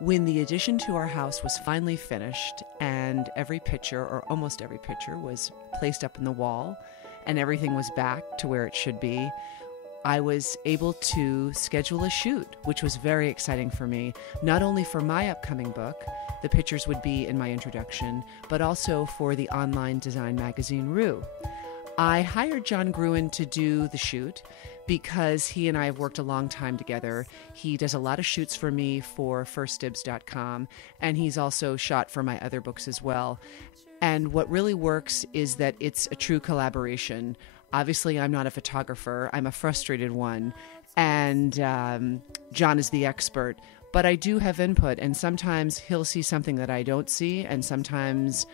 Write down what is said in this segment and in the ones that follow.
When the addition to our house was finally finished and every picture, or almost every picture, was placed up in the wall and everything was back to where it should be, I was able to schedule a shoot, which was very exciting for me, not only for my upcoming book, the pictures would be in my introduction, but also for the online design magazine Rue. I hired John Gruen to do the shoot because he and I have worked a long time together. He does a lot of shoots for me for firstdibs.com, and he's also shot for my other books as well. And what really works is that it's a true collaboration. Obviously, I'm not a photographer. I'm a frustrated one, and John is the expert. But I do have input, and sometimes he'll see something that I don't see, and sometimes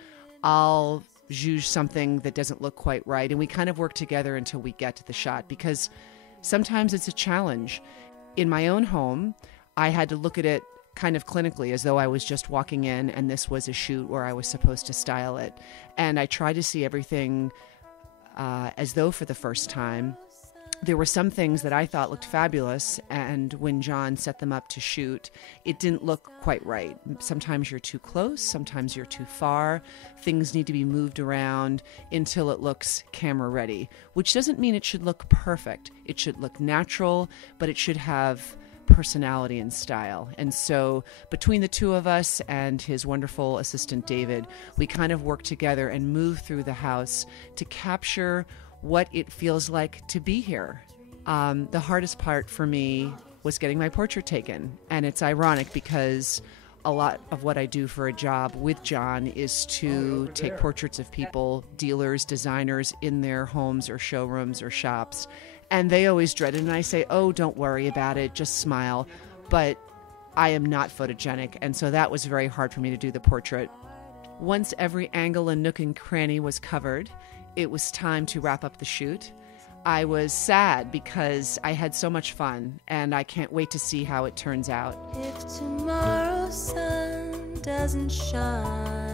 I'll juge something that doesn't look quite right, and we kind of work together until we get to the shot, because sometimes it's a challenge. In my own home, I had to look at it kind of clinically, as though I was just walking in and this was a shoot where I was supposed to style it. And I tried to see everything as though for the first time. There were some things that I thought looked fabulous, and when John set them up to shoot, it didn't look quite right. Sometimes you're too close, sometimes you're too far. Things need to be moved around until it looks camera ready, which doesn't mean it should look perfect. It should look natural, but it should have personality and style. And so between the two of us and his wonderful assistant David, we kind of work together and move through the house to capture what it feels like to be here. The hardest part for me was getting my portrait taken. And it's ironic because a lot of what I do for a job with John is to take portraits of people, dealers, designers in their homes or showrooms or shops. And they always dread it. And I say, oh, don't worry about it, just smile. But I am not photogenic. And so that was very hard for me to do the portrait. Once every angle and nook and cranny was covered, it was time to wrap up the shoot. I was sad because I had so much fun, and I can't wait to see how it turns out. If tomorrow's sun doesn't shine